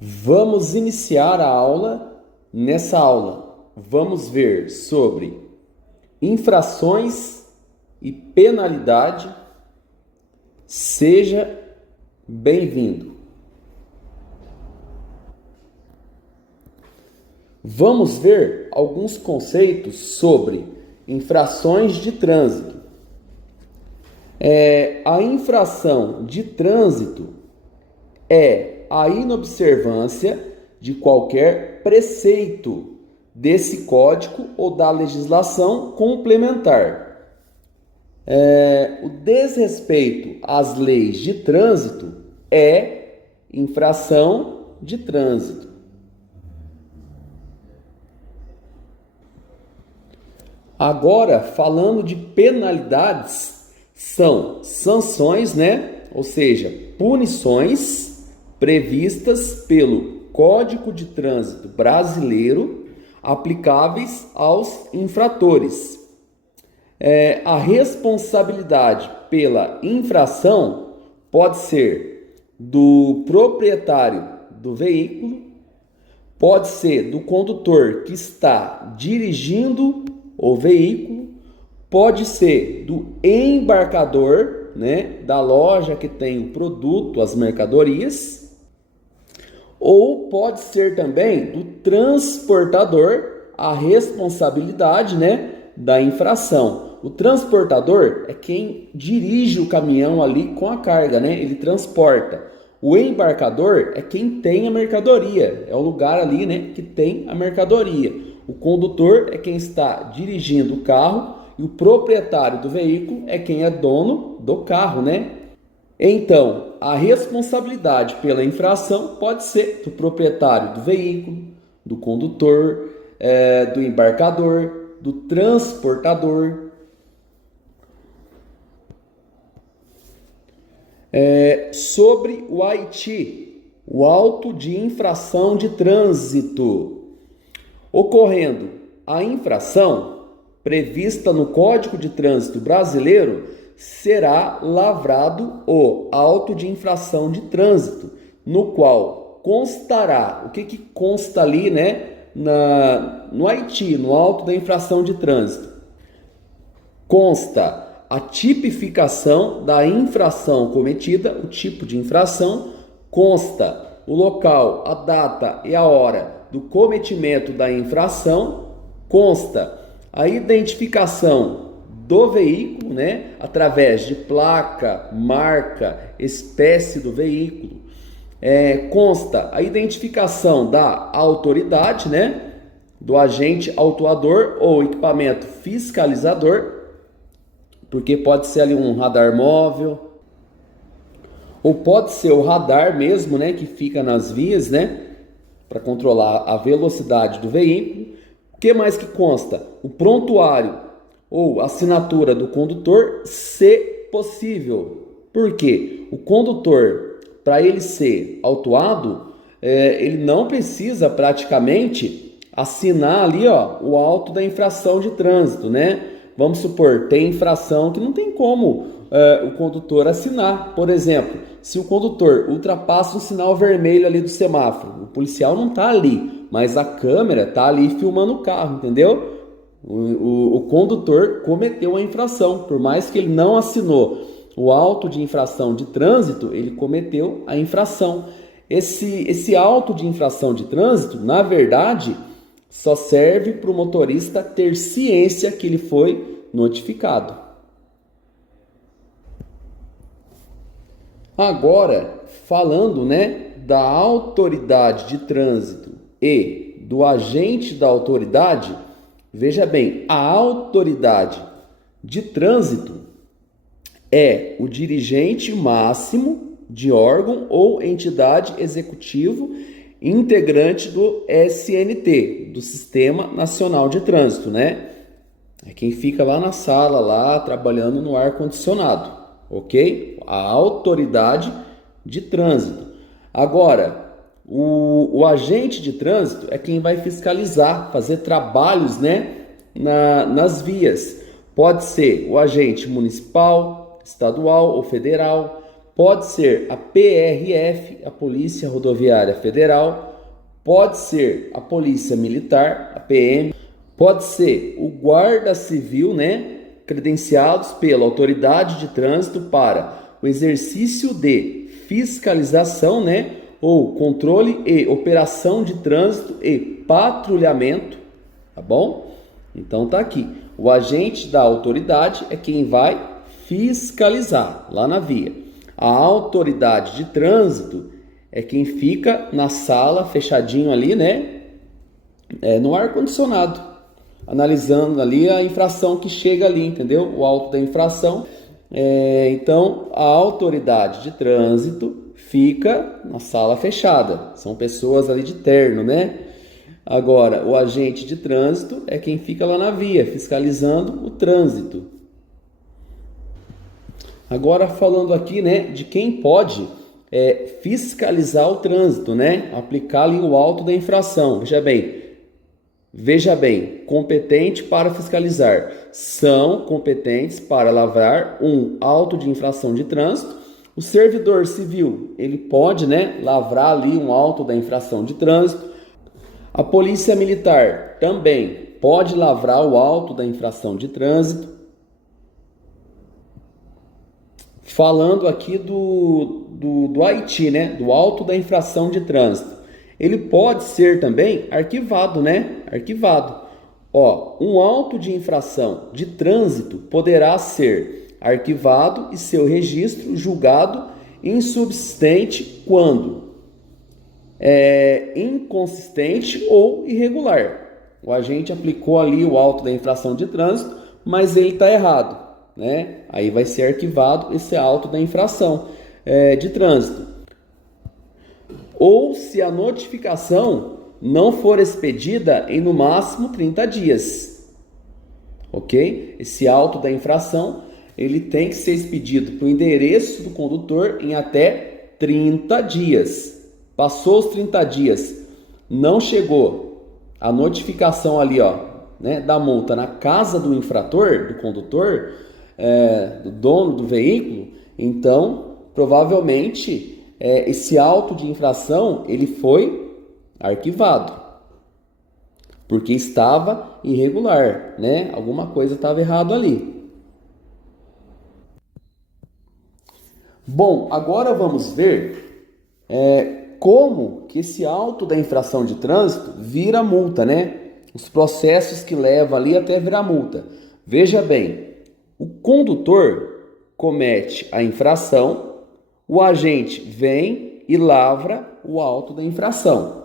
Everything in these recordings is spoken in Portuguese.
Vamos iniciar a aula. Nessa aula, vamos ver sobre infrações e penalidade. Seja bem-vindo. Vamos ver alguns conceitos sobre infrações de trânsito. A infração de trânsito é a inobservância de qualquer preceito desse código ou da legislação complementar. O desrespeito às leis de trânsito é infração de trânsito. Agora, falando de penalidades, são sanções, Ou seja, punições previstas pelo Código de Trânsito Brasileiro aplicáveis aos infratores. A responsabilidade pela infração pode ser do proprietário do veículo, pode ser do condutor que está dirigindo o veículo, pode ser do embarcador, da loja que tem o produto, as mercadorias, ou pode ser também do transportador a responsabilidade, da infração. O transportador é quem dirige o caminhão ali com a carga, ele transporta. O embarcador é quem tem a mercadoria, é o lugar ali, que tem a mercadoria. O condutor é quem está dirigindo o carro e o proprietário do veículo é quem é dono do carro, Então, a responsabilidade pela infração pode ser do proprietário do veículo, do condutor, do embarcador, do transportador. Sobre o AIT, o auto de infração de trânsito. Ocorrendo a infração prevista no Código de Trânsito Brasileiro, será lavrado o auto de infração de trânsito, no qual constará, o que consta ali, no AIT, no auto da infração de trânsito? Consta a tipificação da infração cometida, o tipo de infração, consta o local, a data e a hora do cometimento da infração, consta a identificação do veículo, através de placa, marca, espécie do veículo. Consta a identificação da autoridade, do agente autuador ou equipamento fiscalizador, porque pode ser ali um radar móvel, ou pode ser o radar mesmo, que fica nas vias, para controlar a velocidade do veículo. O que mais que consta? O prontuário ou assinatura do condutor, se possível. Por quê? O condutor, para ele ser autuado, ele não precisa praticamente assinar ali o auto da infração de trânsito, Vamos supor, tem infração que não tem como o condutor assinar. Por exemplo, se o condutor ultrapassa um sinal vermelho ali do semáforo, o policial não está ali, mas a câmera está ali filmando o carro, entendeu? O condutor cometeu a infração, por mais que ele não assinou o auto de infração de trânsito, ele cometeu a infração. Esse auto de infração de trânsito, na verdade, só serve para o motorista ter ciência que ele foi notificado. Agora, falando, da autoridade de trânsito e do agente da autoridade, veja bem, a autoridade de trânsito é o dirigente máximo de órgão ou entidade executivo integrante do SNT, do Sistema Nacional de Trânsito, É quem fica lá na sala, lá trabalhando no ar-condicionado, ok? A autoridade de trânsito. Agora, o agente de trânsito é quem vai fiscalizar, fazer trabalhos, nas vias. Pode ser o agente municipal, estadual ou federal. pode ser a PRF, a Polícia Rodoviária Federal, pode ser a Polícia Militar, a PM, pode ser o Guarda Civil, né, credenciados pela Autoridade de Trânsito para o exercício de fiscalização, né, ou controle e operação de trânsito e patrulhamento, tá bom? Então tá aqui. O agente da autoridade é quem vai fiscalizar lá na via. A autoridade de trânsito é quem fica na sala, fechadinho ali, né? No ar-condicionado, analisando ali a infração que chega ali, entendeu? O auto da infração. Então, a autoridade de trânsito fica na sala fechada. São pessoas ali de terno, né? Agora, o agente de trânsito é quem fica lá na via, fiscalizando o trânsito. Agora, falando aqui, né, de quem pode fiscalizar o trânsito, né? Aplicar ali o auto da infração. Veja bem, competente para fiscalizar. São competentes para lavrar um auto de infração de trânsito. O servidor civil, ele pode, né, lavrar ali um auto da infração de trânsito. A polícia militar também pode lavrar o auto da infração de trânsito. Falando aqui do AIT, né, do auto da infração de trânsito. Ele pode ser também arquivado, né? Arquivado. Um auto de infração de trânsito poderá ser arquivado e seu registro julgado insubsistente quando inconsistente ou irregular. O agente aplicou ali o auto da infração de trânsito, mas ele está errado, né? Aí vai ser arquivado esse auto da infração de trânsito. Ou se a notificação não for expedida em no máximo 30 dias. Ok? Esse auto da infração, ele tem que ser expedido para o endereço do condutor em até 30 dias. Passou os 30 dias, não chegou a notificação ali, né, da multa na casa do infrator, do condutor, do dono do veículo, então, provavelmente, esse auto de infração, ele foi arquivado, porque estava irregular, né? Alguma coisa estava errado ali. Bom, agora vamos ver como que esse auto da infração de trânsito vira multa, né? Os processos que levam ali até virar multa. Veja bem, o condutor comete a infração, o agente vem e lavra o auto da infração.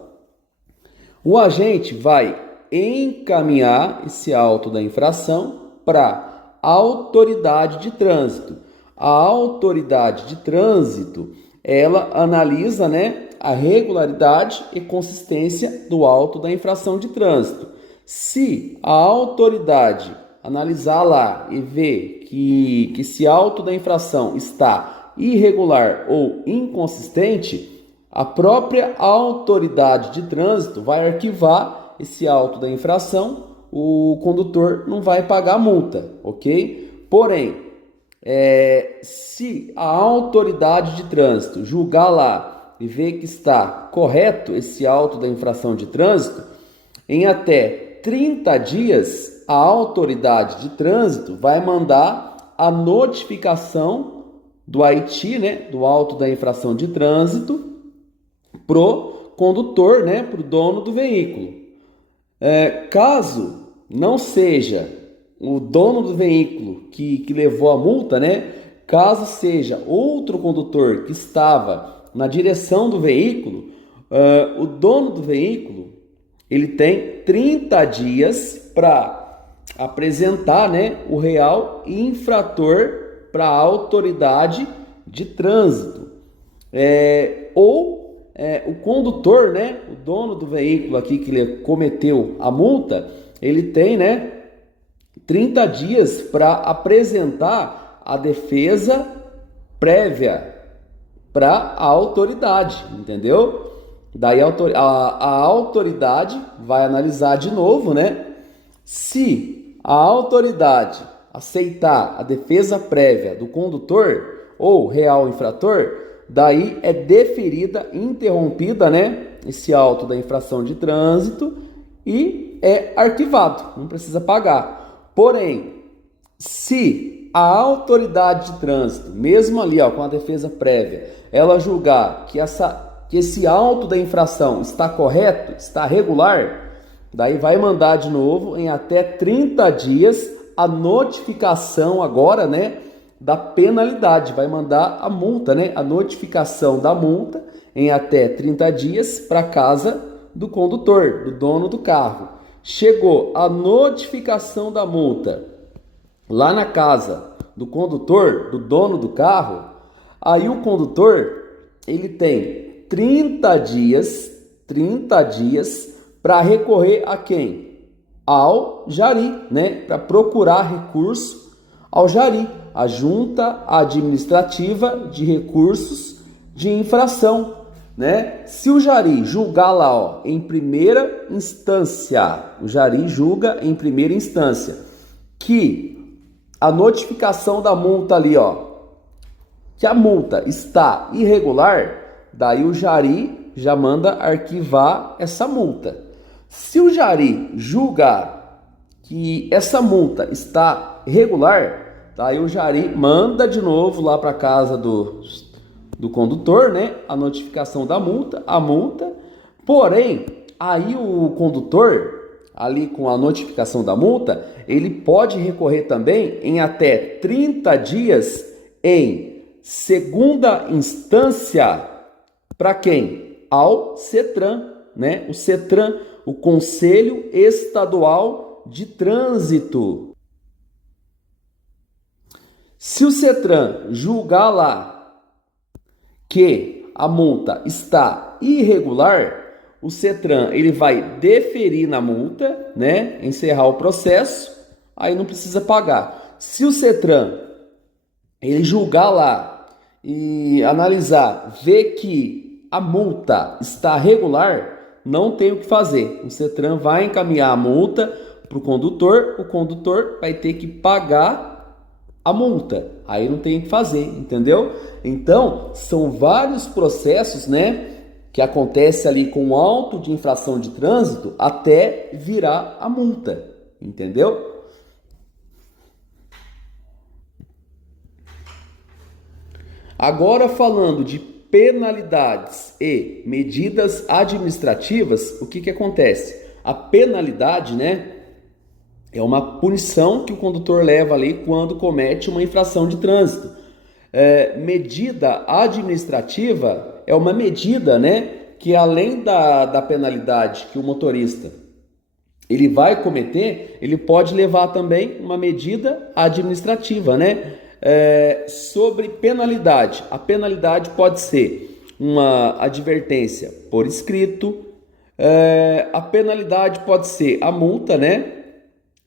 O agente vai encaminhar esse auto da infração para a autoridade de trânsito. A autoridade de trânsito, ela analisa, né, a regularidade e consistência do auto da infração de trânsito. Se a autoridade analisar lá e ver que esse auto da infração está irregular ou inconsistente, a própria autoridade de trânsito vai arquivar esse auto da infração, o condutor não vai pagar a multa, ok? Porém, se a autoridade de trânsito julgar lá e ver que está correto esse auto da infração de trânsito, em até 30 dias, a autoridade de trânsito vai mandar a notificação do AIT, né, do auto da infração de trânsito, pro condutor, né, pro dono do veículo. Caso não seja o dono do veículo que levou a multa, né, caso seja outro condutor que estava na direção do veículo, o dono do veículo, ele tem 30 dias para apresentar, né, o real infrator para a autoridade de trânsito. O condutor, né, o dono do veículo aqui que ele cometeu a multa, ele tem, né, 30 dias para apresentar a defesa prévia para a autoridade, entendeu? Daí a autoridade vai analisar de novo, né? Se a autoridade aceitar a defesa prévia do condutor, ou real infrator, daí é deferida, interrompida, né, esse auto da infração de trânsito e é arquivado, não precisa pagar. Porém, se a autoridade de trânsito, mesmo ali com a defesa prévia, ela julgar que esse auto da infração está correto, está regular, daí vai mandar de novo em até 30 dias a notificação agora, né, da penalidade. Vai mandar a multa, né, a notificação da multa em até 30 dias para casa do condutor, do dono do carro. Chegou a notificação da multa lá na casa do condutor, do dono do carro, aí o condutor, ele tem 30 dias para recorrer a quem? Ao Jari, né? Para procurar recurso ao Jari, a Junta Administrativa de Recursos de Infração, né? Se o Jari julgar lá, em primeira instância, o Jari julga em primeira instância que a notificação da multa ali, que a multa está irregular, daí o Jari já manda arquivar essa multa. Se o Jari julgar que essa multa está regular, daí o Jari manda de novo lá para casa do condutor, né, a notificação da multa, a multa. Porém, aí o condutor, ali com a notificação da multa, ele pode recorrer também em até 30 dias em segunda instância para quem? Ao CETRAN, né? O CETRAN, o Conselho Estadual de Trânsito. Se o CETRAN julgar lá que a multa está irregular, o CETRAN ele vai deferir na multa, né? Encerrar o processo, aí não precisa pagar. Se o CETRAN ele julgar lá e analisar, ver que a multa está regular, não tem o que fazer. O CETRAN vai encaminhar a multa para o condutor vai ter que pagar a multa. Aí não tem o que fazer, entendeu? Então, são vários processos, né, que acontece ali com o auto de infração de trânsito até virar a multa, entendeu? Agora falando de penalidades e medidas administrativas, o que acontece? A penalidade, né, é uma punição que o condutor leva ali quando comete uma infração de trânsito. Medida administrativa é uma medida, né, que além da penalidade que o motorista ele vai cometer, ele pode levar também uma medida administrativa, né? Sobre penalidade. A penalidade pode ser uma advertência por escrito, a penalidade pode ser a multa, né?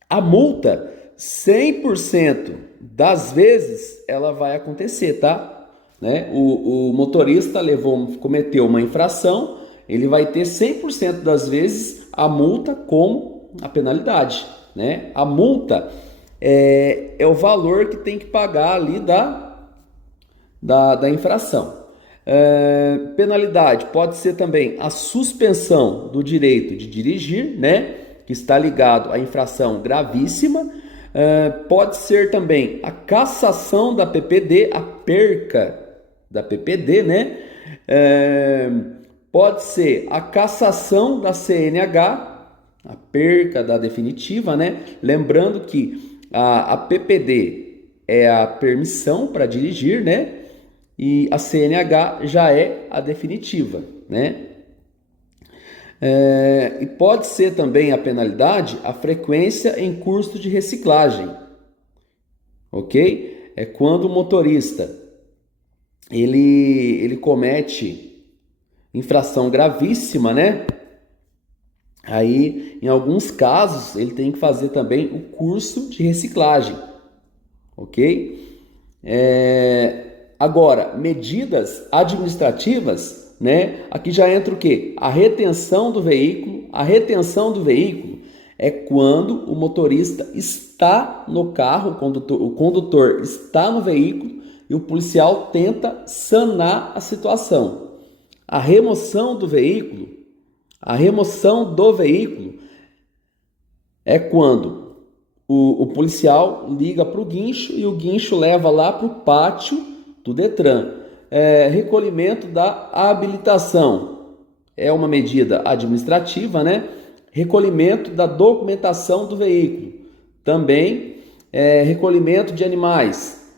A multa, 100% das vezes, ela vai acontecer, tá? Né? O motorista cometeu uma infração, ele vai ter 100% das vezes a multa como a penalidade, né? A multa é o valor que tem que pagar ali da infração. Penalidade pode ser também a suspensão do direito de dirigir, né? Que está ligado à infração gravíssima. Pode ser também a cassação da PPD, a perca da PPD, né? Pode ser a cassação da CNH, a perca da definitiva, né? Lembrando que a PPD é a permissão para dirigir, né? E a CNH já é a definitiva, né? E pode ser também a penalidade a frequência em curso de reciclagem, ok? É quando o motorista ele comete infração gravíssima, né? Aí, em alguns casos, ele tem que fazer também o curso de reciclagem, ok? Agora, medidas administrativas, né? Aqui já entra o quê? A retenção do veículo. A retenção do veículo é quando o motorista está no carro, o condutor está no veículo e o policial tenta sanar a situação. A remoção do veículo é quando o policial liga para o guincho e o guincho leva lá para o pátio do Detran. Recolhimento da habilitação é uma medida administrativa, né? Recolhimento da documentação do veículo, também recolhimento de animais,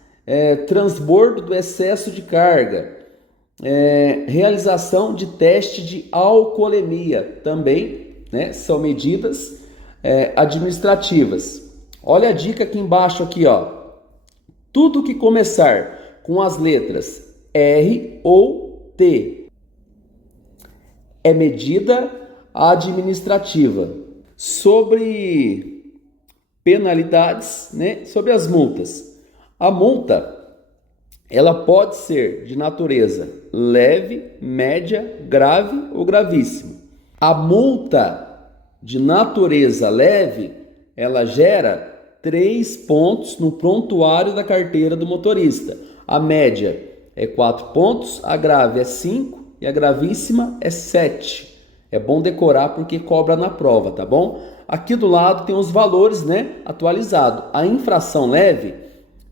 transbordo do excesso de carga, realização de teste de alcoolemia, também, né? São medidas administrativas. Olha a dica aqui embaixo aqui, ó. Tudo que começar com as letras R ou T é medida administrativa. Sobre penalidades, né? Sobre as multas. A multa, ela pode ser de natureza leve, média, grave ou gravíssima. A multa de natureza leve, ela gera 3 pontos no prontuário da carteira do motorista. A média é 4 pontos, a grave é 5 e a gravíssima é 7. É bom decorar porque cobra na prova, tá bom? Aqui do lado tem os valores, né, atualizados. A infração leve,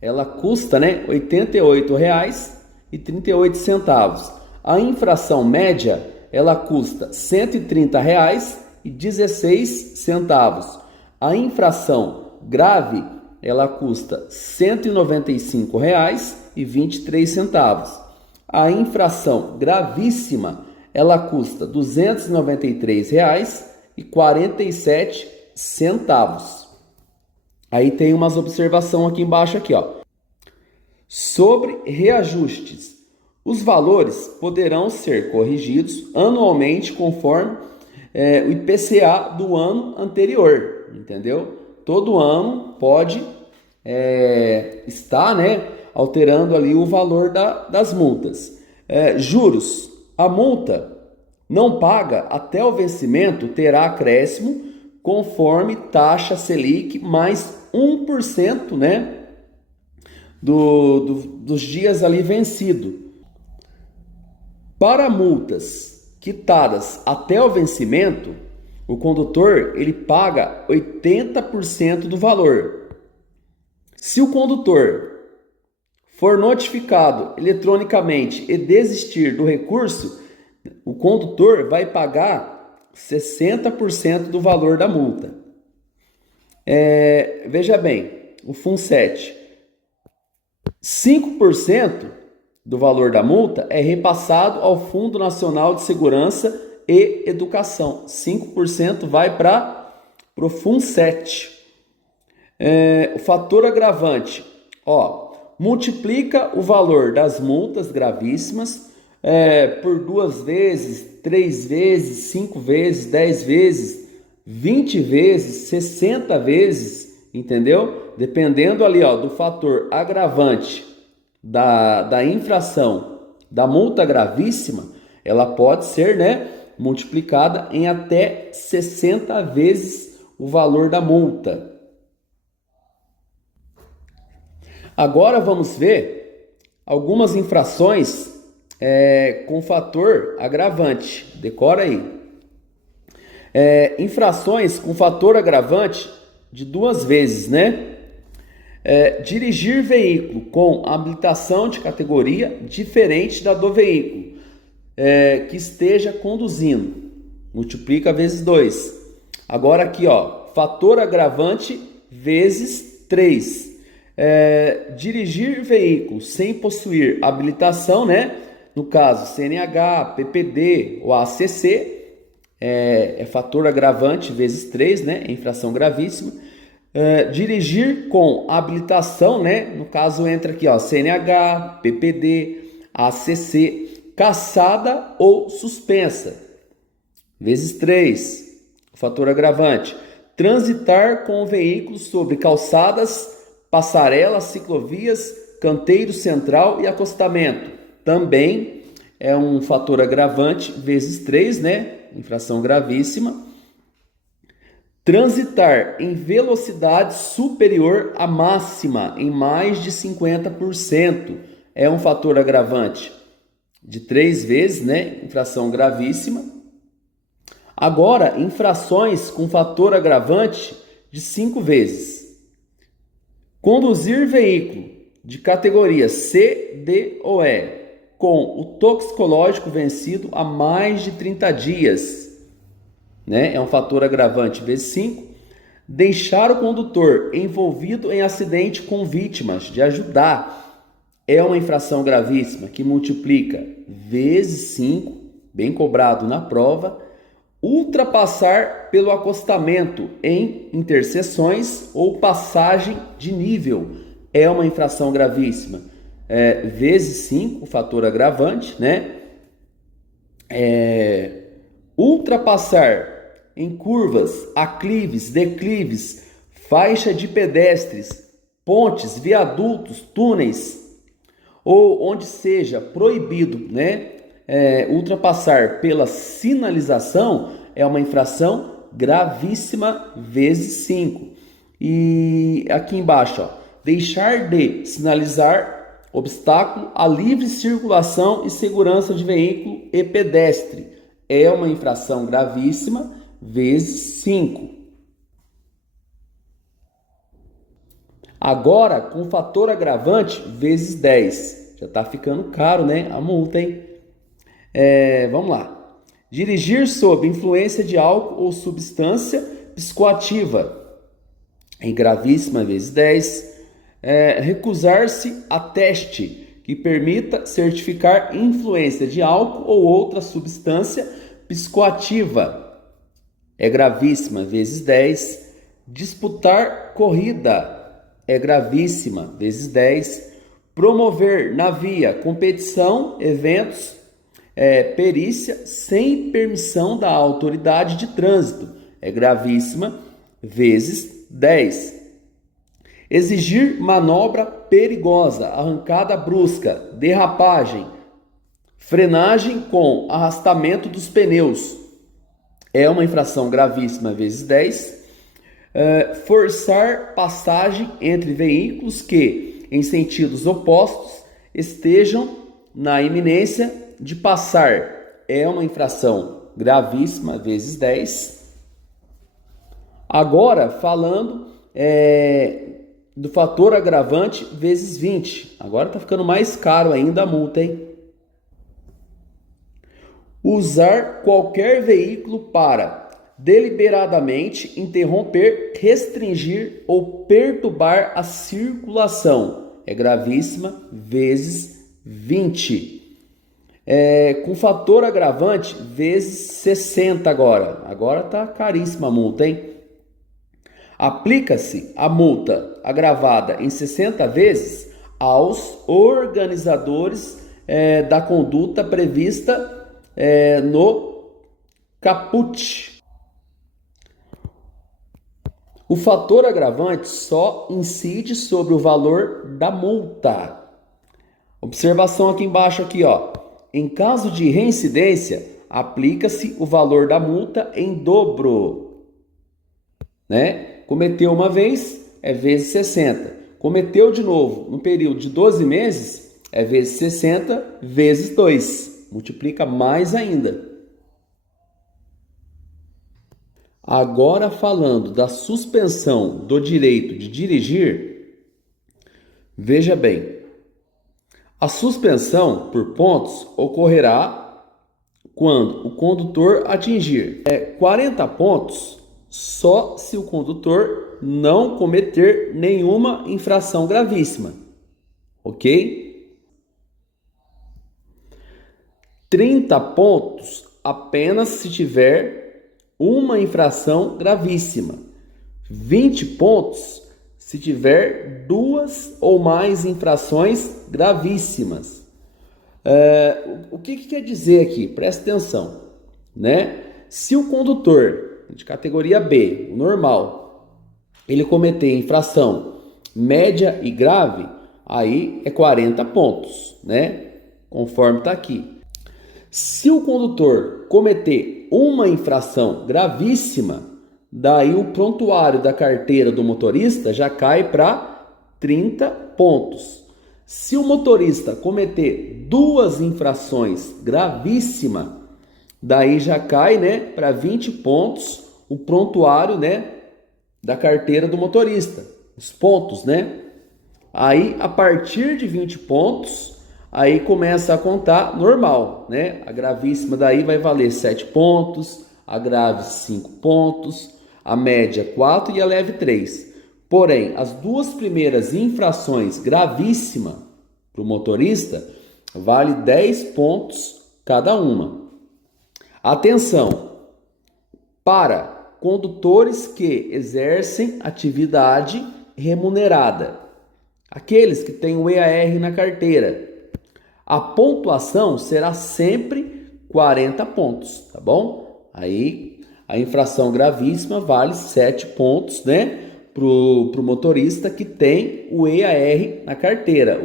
ela custa, né, R$ 88,38. A infração média, ela custa R$ 130,16. A infração grave, ela custa R$ 195,23. A infração gravíssima, ela custa R$ 293,47. Aí tem umas observações aqui embaixo aqui, ó. Sobre reajustes, os valores poderão ser corrigidos anualmente conforme o IPCA do ano anterior, entendeu? Todo ano pode estar, né, alterando ali o valor das multas. Juros, a multa não paga até o vencimento terá acréscimo conforme taxa Selic mais 1%, né, dos dias ali vencido. Para multas quitadas até o vencimento, o condutor ele paga 80% do valor. Se o condutor for notificado eletronicamente e desistir do recurso, o condutor vai pagar 60% do valor da multa. Veja bem, o FUNSET, 5% do valor da multa é repassado ao Fundo Nacional de Segurança e Educação. 5% vai para o FUNSET. O fator agravante, multiplica o valor das multas gravíssimas por 2 vezes, 3 vezes, 5 vezes, 10 vezes, 20 vezes, 60 vezes, entendeu? Dependendo ali, do fator agravante da infração, da multa gravíssima, ela pode ser, né, multiplicada em até 60 vezes o valor da multa. Agora vamos ver algumas infrações com fator agravante. Decora aí. Infrações com fator agravante de 2 vezes, né? Dirigir veículo com habilitação de categoria diferente da do veículo que esteja conduzindo. Multiplica vezes 2. Agora aqui, fator agravante vezes 3. Dirigir veículo sem possuir habilitação, né? No caso, CNH, PPD ou ACC, é fator agravante vezes 3, né? Infração gravíssima. Dirigir com habilitação, né? No caso, entra aqui, CNH, PPD, ACC, cassada ou suspensa, vezes 3, fator agravante. Transitar com o veículo sobre calçadas, passarelas, ciclovias, canteiro central e acostamento, também é um fator agravante, vezes 3, né? Infração gravíssima. Transitar em velocidade superior à máxima em mais de 50%, é um fator agravante de 3 vezes, né? Infração gravíssima. Agora, infrações com fator agravante de 5 vezes. Conduzir veículo de categoria C, D ou E com o toxicológico vencido há mais de 30 dias, né? É um fator agravante vezes 5. Deixar o condutor envolvido em acidente com vítimas, de ajudar, é uma infração gravíssima que multiplica vezes 5, bem cobrado na prova. Ultrapassar pelo acostamento em interseções ou passagem de nível é uma infração gravíssima. Vezes 5, o fator agravante, né? Ultrapassar em curvas, aclives, declives, faixa de pedestres, pontes, viadutos, túneis, ou onde seja proibido, né? Ultrapassar pela sinalização é uma infração gravíssima vezes 5. E aqui embaixo, ó, deixar de sinalizar obstáculo à livre circulação e segurança de veículo e pedestre é uma infração gravíssima vezes 5. Agora, com fator agravante vezes 10. Já está ficando caro, né? A multa, hein? Vamos lá. Dirigir sob influência de álcool ou substância psicoativa em gravíssima vezes 10. Recusar-se a teste que permita certificar influência de álcool ou outra substância psicoativa é gravíssima vezes 10. Disputar corrida é gravíssima vezes 10. Promover na via competição, eventos, perícia sem permissão da autoridade de trânsito é gravíssima vezes 10. Exigir manobra perigosa, arrancada brusca, derrapagem, frenagem com arrastamento dos pneus é uma infração gravíssima vezes 10. Forçar passagem entre veículos que, em sentidos opostos, estejam na iminência de passar é uma infração gravíssima vezes 10. Agora, falando do fator agravante vezes 20. Agora está ficando mais caro ainda a multa, hein? Usar qualquer veículo para deliberadamente interromper, restringir ou perturbar a circulação é gravíssima vezes 20. Com fator agravante vezes 60 agora. Agora está caríssima a multa, hein? Aplica-se a multa agravada em 60 vezes aos organizadores da conduta prevista no caput. O fator agravante só incide sobre o valor da multa. Observação aqui embaixo, aqui, ó. Em caso de reincidência, aplica-se o valor da multa em dobro, né? Cometeu uma vez, é vezes 60. Cometeu de novo no período de 12 meses, é vezes 60 vezes 2. Multiplica mais ainda. Agora, falando da suspensão do direito de dirigir, veja bem. A suspensão por pontos ocorrerá quando o condutor atingir 40 pontos só se o condutor não cometer nenhuma infração gravíssima, ok? 30 pontos apenas se tiver uma infração gravíssima. 20 pontos se tiver 2 ou mais infrações gravíssimas. O que quer dizer aqui? Presta atenção, né? Se o condutor de categoria B, o normal, ele cometer infração média e grave, aí é 40 pontos, né? Conforme está aqui. Se o condutor cometer uma infração gravíssima, daí o prontuário da carteira do motorista já cai para 30 pontos. Se o motorista cometer duas infrações gravíssimas, daí já cai, né, para 20 pontos o prontuário, né, da carteira do motorista, os pontos, né? Aí, a partir de 20 pontos, aí começa a contar normal, né? A gravíssima daí vai valer 7 pontos, a grave 5 pontos, a média 4 e a leve 3. Porém, as duas primeiras infrações gravíssimas para o motorista vale 10 pontos cada uma. Atenção! Para condutores que exercem atividade remunerada, aqueles que têm o EAR na carteira, a pontuação será sempre 40 pontos, tá bom? Aí a infração gravíssima vale 7 pontos, né? Pro motorista que tem o EAR na carteira,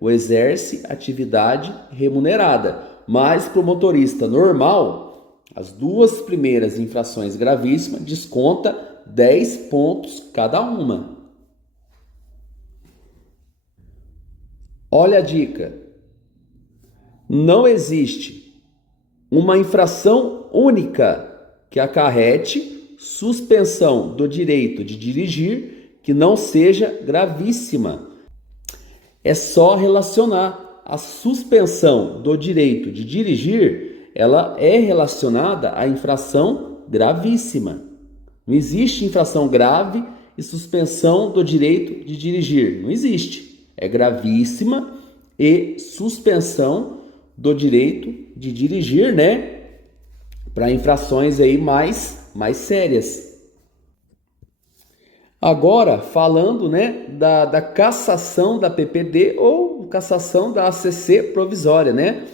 o exerce atividade remunerada. Mas para o motorista normal, as duas primeiras infrações gravíssimas desconta 10 pontos cada uma. Olha a dica. Não existe uma infração única que acarrete suspensão do direito de dirigir que não seja gravíssima. É só relacionar a suspensão do direito de dirigir, ela é relacionada à infração gravíssima. Não existe infração grave e suspensão do direito de dirigir. Não existe. É gravíssima e suspensão do direito de dirigir, né? Para infrações aí mais sérias. Agora, falando, né, da cassação da PPD ou cassação da ACC provisória, né?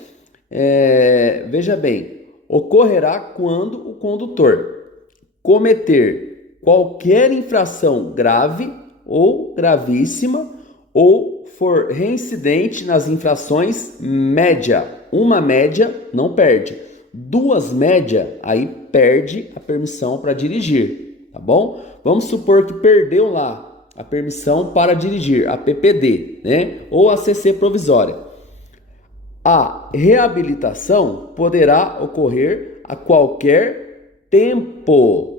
Veja bem, ocorrerá quando o condutor cometer qualquer infração grave ou gravíssima ou for reincidente nas infrações média. Uma média não perde, duas média aí perde a permissão para dirigir, tá bom? Vamos supor que perdeu lá a permissão para dirigir, a PPD, né? Ou a ACC provisória. A reabilitação poderá ocorrer a qualquer tempo.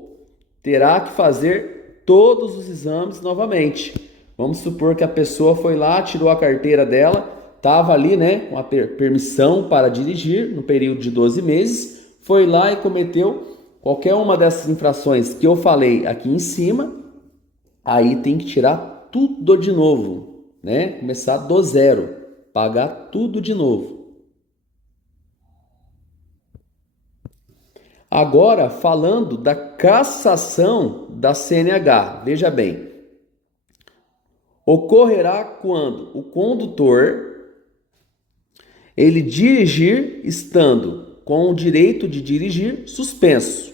Terá que fazer todos os exames novamente. Vamos supor que a pessoa foi lá, tirou a carteira dela, estava ali, né, com a permissão para dirigir no período de 12 meses, foi lá e cometeu qualquer uma dessas infrações que eu falei aqui em cima, aí tem que tirar tudo de novo, né? Começar do zero, pagar tudo de novo. Agora, falando da cassação da CNH, veja bem, ocorrerá quando o condutor ele dirigir estando com o direito de dirigir suspenso.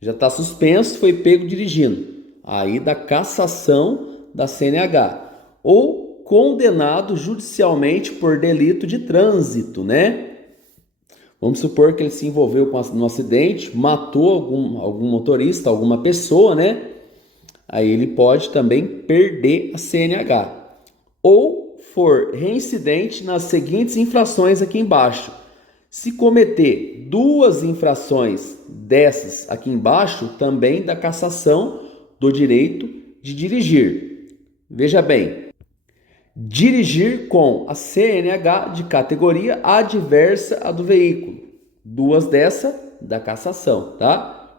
Já está suspenso, foi pego dirigindo. Aí da cassação da CNH. Ou condenado judicialmente por delito de trânsito, né? Vamos supor que ele se envolveu no acidente, matou algum motorista, alguma pessoa, né? Aí ele pode também perder a CNH. Ou for reincidente nas seguintes infrações aqui embaixo. Se cometer duas infrações dessas aqui embaixo, também da cassação do direito de dirigir. Veja bem, dirigir com a CNH de categoria adversa à do veículo. Duas dessa da cassação, tá?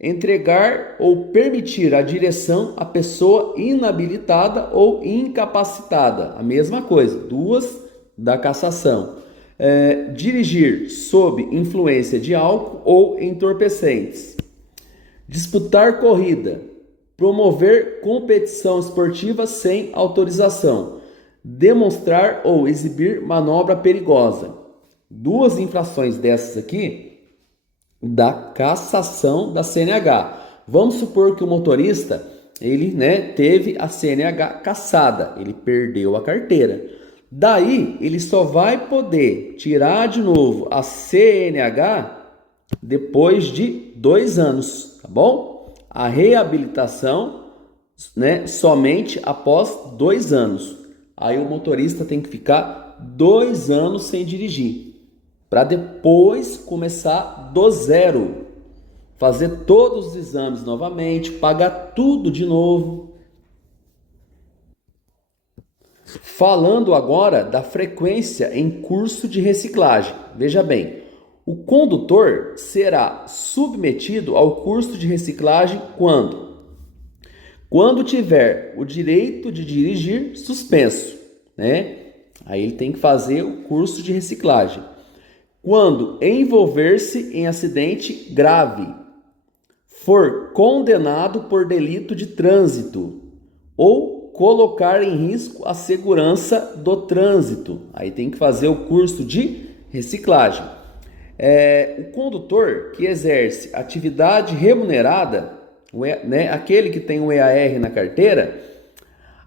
Entregar ou permitir a direção à pessoa inabilitada ou incapacitada. A mesma coisa, duas da cassação. Dirigir sob influência de álcool ou entorpecentes. Disputar corrida. Promover competição esportiva sem autorização. Demonstrar ou exibir manobra perigosa. Duas infrações dessas aqui da cassação da CNH. Vamos supor que o motorista ele, né, teve a CNH cassada, ele perdeu a carteira. Daí ele só vai poder tirar de novo a CNH depois de 2 anos, tá bom? A reabilitação né, somente após 2 anos. Aí o motorista tem que ficar 2 anos sem dirigir, para depois começar do zero, fazer todos os exames novamente, pagar tudo de novo. Falando agora da frequência em curso de reciclagem. Veja bem, o condutor será submetido ao curso de reciclagem quando tiver o direito de dirigir suspenso, né? Aí ele tem que fazer o curso de reciclagem. Quando envolver-se em acidente grave, for condenado por delito de trânsito ou colocar em risco a segurança do trânsito. Aí tem que fazer o curso de reciclagem. O condutor que exerce atividade remunerada, né, aquele que tem um EAR na carteira,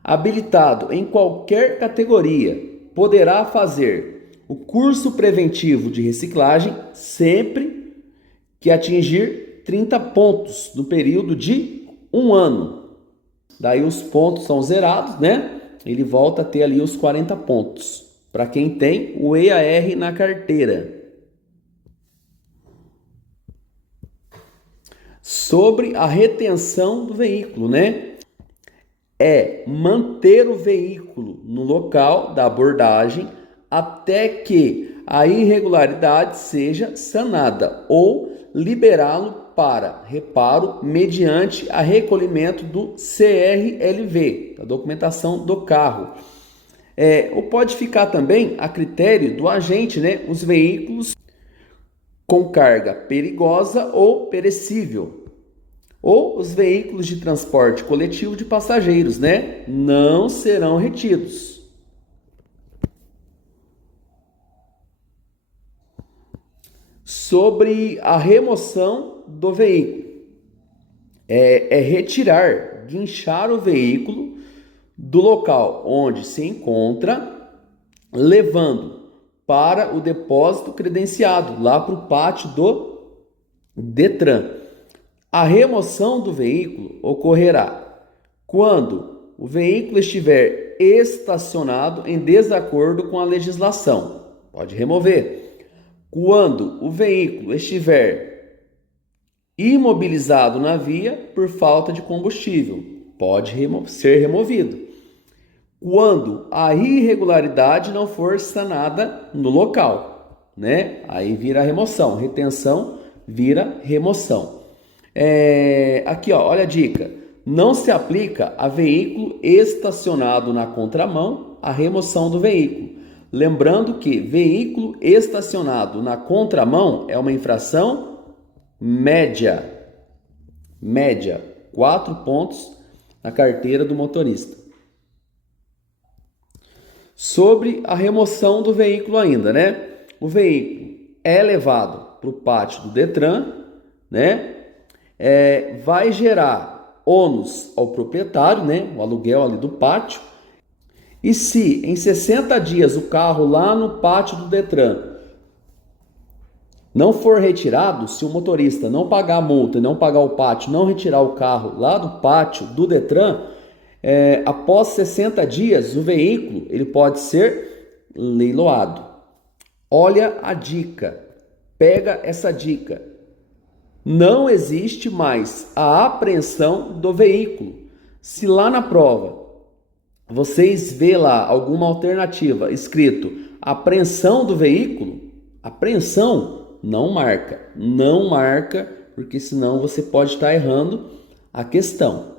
habilitado em qualquer categoria, poderá fazer o curso preventivo de reciclagem sempre que atingir 30 pontos no período de 1 ano. Daí os pontos são zerados, né? Ele volta a ter ali os 40 pontos, para quem tem o EAR na carteira. Sobre a retenção do veículo, né? É manter o veículo no local da abordagem até que a irregularidade seja sanada ou liberá-lo para reparo mediante a recolhimento do CRLV, a documentação do carro. Ou pode ficar também a critério do agente, né, os veículos com carga perigosa ou perecível, ou os veículos de transporte coletivo de passageiros, né, não serão retidos. Sobre a remoção do veículo, retirar, guinchar o veículo do local onde se encontra, levando para o depósito credenciado, lá para o pátio do Detran. A remoção do veículo ocorrerá quando o veículo estiver estacionado em desacordo com a legislação. Pode remover. Quando o veículo estiver imobilizado na via por falta de combustível, pode ser removido. Quando a irregularidade não for sanada no local, né? Aí vira remoção. Retenção vira remoção. Aqui, ó, olha a dica. Não se aplica a veículo estacionado na contramão a remoção do veículo. Lembrando que veículo estacionado na contramão é uma infração média. 4 pontos na carteira do motorista. Sobre a remoção do veículo ainda, né? O veículo é levado para o pátio do Detran, né? Vai gerar ônus ao proprietário, né? O aluguel ali do pátio. E se em 60 dias o carro lá no pátio do Detran não for retirado, se o motorista não pagar a multa, não pagar o pátio, não retirar o carro lá do pátio do Detran, após 60 dias o veículo ele pode ser leiloado. Olha a dica, pega essa dica. Não existe mais a apreensão do veículo. Se lá na prova vocês vê lá alguma alternativa escrito apreensão do veículo, apreensão não marca, porque senão você pode estar errando a questão.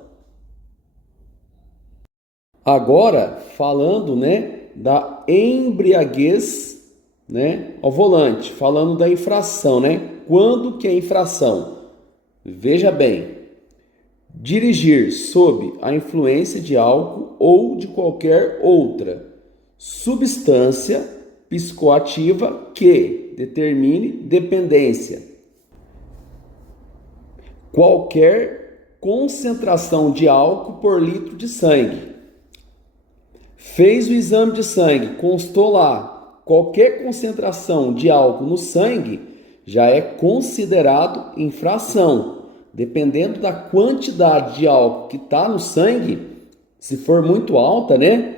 Agora, falando, né, da embriaguez, né, ao volante, falando da infração, né? Quando que é infração? Veja bem, dirigir sob a influência de álcool ou de qualquer outra substância psicoativa que determine dependência. Qualquer concentração de álcool por litro de sangue. Fez o exame de sangue, constou lá qualquer concentração de álcool no sangue, já é considerado infração. dependendo da quantidade de álcool que está no sangue, se for muito alta, né,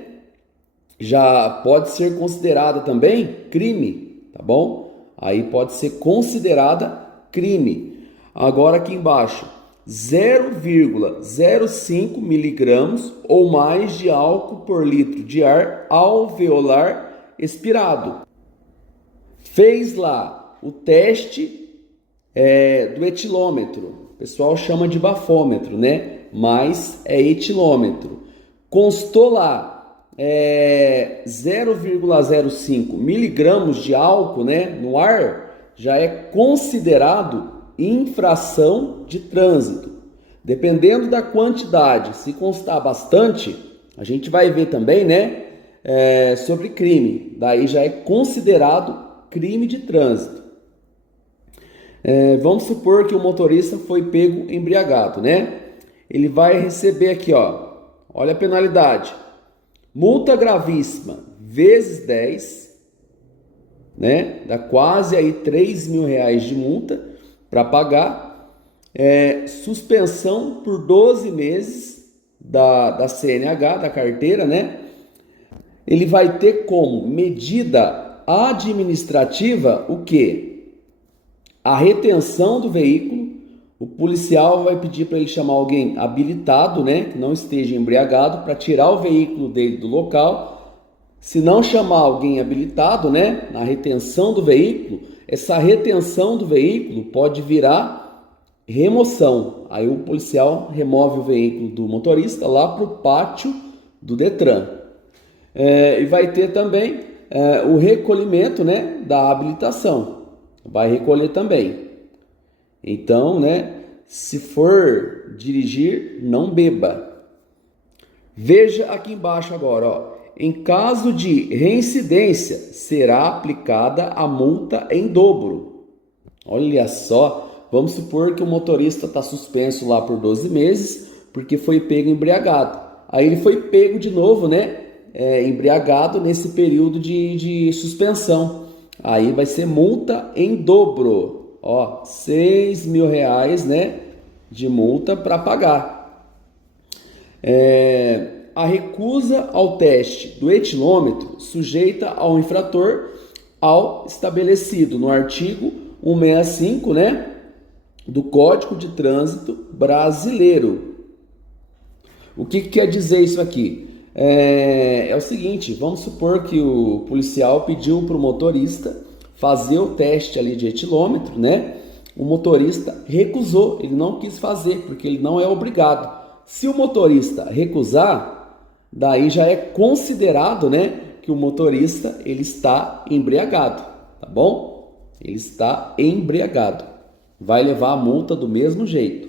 já pode ser considerada também crime, tá bom? Aí pode ser considerada crime. Agora aqui embaixo, 0,05 miligramas ou mais de álcool por litro de ar alveolar expirado. Fez lá o teste do etilômetro. O pessoal chama de bafômetro, né? Mas é etilômetro. Constou lá 0,05 miligramas de álcool, né, no ar, já é considerado infração de trânsito. Dependendo da quantidade, se constar bastante, a gente vai ver também, né, sobre crime. Daí já é considerado crime de trânsito. Vamos supor que o motorista foi pego embriagado, né? Ele vai receber aqui, ó, olha a penalidade. Multa gravíssima vezes 10, né? Dá quase aí R$3.000 de multa para pagar. Suspensão por 12 meses da CNH, da carteira, né? Ele vai ter como medida administrativa o quê? A retenção do veículo. O policial vai pedir para ele chamar alguém habilitado, né, que não esteja embriagado, para tirar o veículo dele do local. Se não chamar alguém habilitado, né, na retenção do veículo, essa retenção do veículo pode virar remoção. Aí o policial remove o veículo do motorista lá para o pátio do Detran. E vai ter também o recolhimento, né, da habilitação. Vai recolher também. Então, né, se for dirigir, não beba. Veja aqui embaixo agora, ó. Em caso de reincidência, será aplicada a multa em dobro. Olha só, vamos supor que o motorista está suspenso lá por 12 meses, porque foi pego embriagado. Aí ele foi pego de novo, né, embriagado nesse período de suspensão. Aí vai ser multa em dobro. Ó, R$6.000, né, de multa para pagar. A recusa ao teste do etilômetro sujeita ao infrator ao estabelecido no artigo 165, né, do Código de Trânsito Brasileiro. O que quer dizer isso aqui? É o seguinte, vamos supor que o policial pediu para o motorista fazer o teste ali de etilômetro, né? O motorista recusou, ele não quis fazer, porque ele não é obrigado. Se o motorista recusar, daí já é considerado, né, que o motorista ele está embriagado, tá bom? Ele está embriagado. Vai levar a multa do mesmo jeito.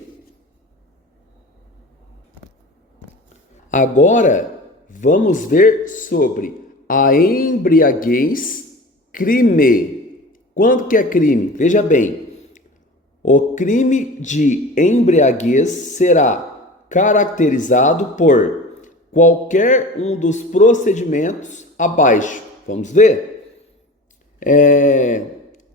Agora, vamos ver sobre a embriaguez crime. Quando que é crime? Veja bem, o crime de embriaguez será caracterizado por qualquer um dos procedimentos abaixo. Vamos ver?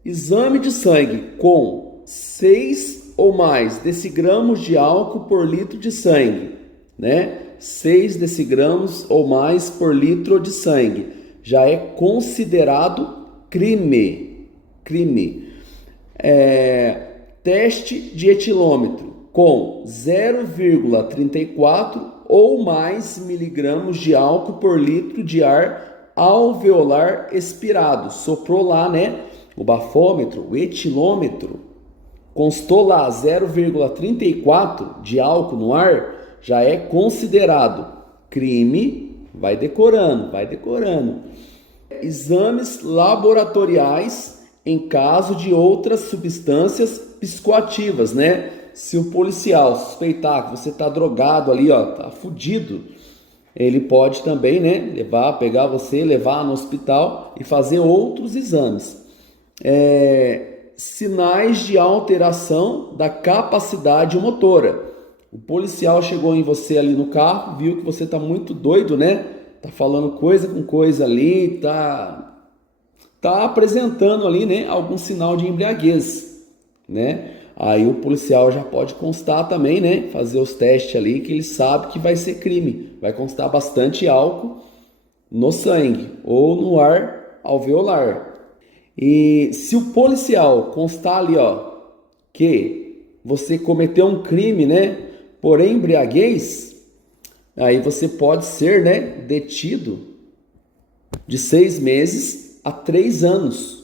Exame de sangue com 6 ou mais decigramas de álcool por litro de sangue, né? 6 decigramas ou mais por litro de sangue já é considerado crime. Teste de etilômetro com 0,34 ou mais miligramas de álcool por litro de ar alveolar expirado. Soprou lá, né, o bafômetro, o etilômetro. Constou lá 0,34 de álcool no ar, já é considerado crime. Vai decorando. Exames laboratoriais em caso de outras substâncias psicoativas, né? Se o policial suspeitar que você está drogado ali, ó, tá fudido, ele pode também, né, pegar você, levar no hospital e fazer outros exames. Sinais de alteração da capacidade motora. O policial chegou em você ali no carro, viu que você está muito doido, né? Tá falando coisa com coisa ali, tá apresentando ali, né, algum sinal de embriaguez, né? Aí o policial já pode constar também, né? Fazer os testes ali que ele sabe que vai ser crime. Vai constar bastante álcool no sangue ou no ar alveolar. E se o policial constar ali, ó, que você cometeu um crime, né? Por embriaguez, aí você pode ser, né, detido de 6 meses a 3 anos.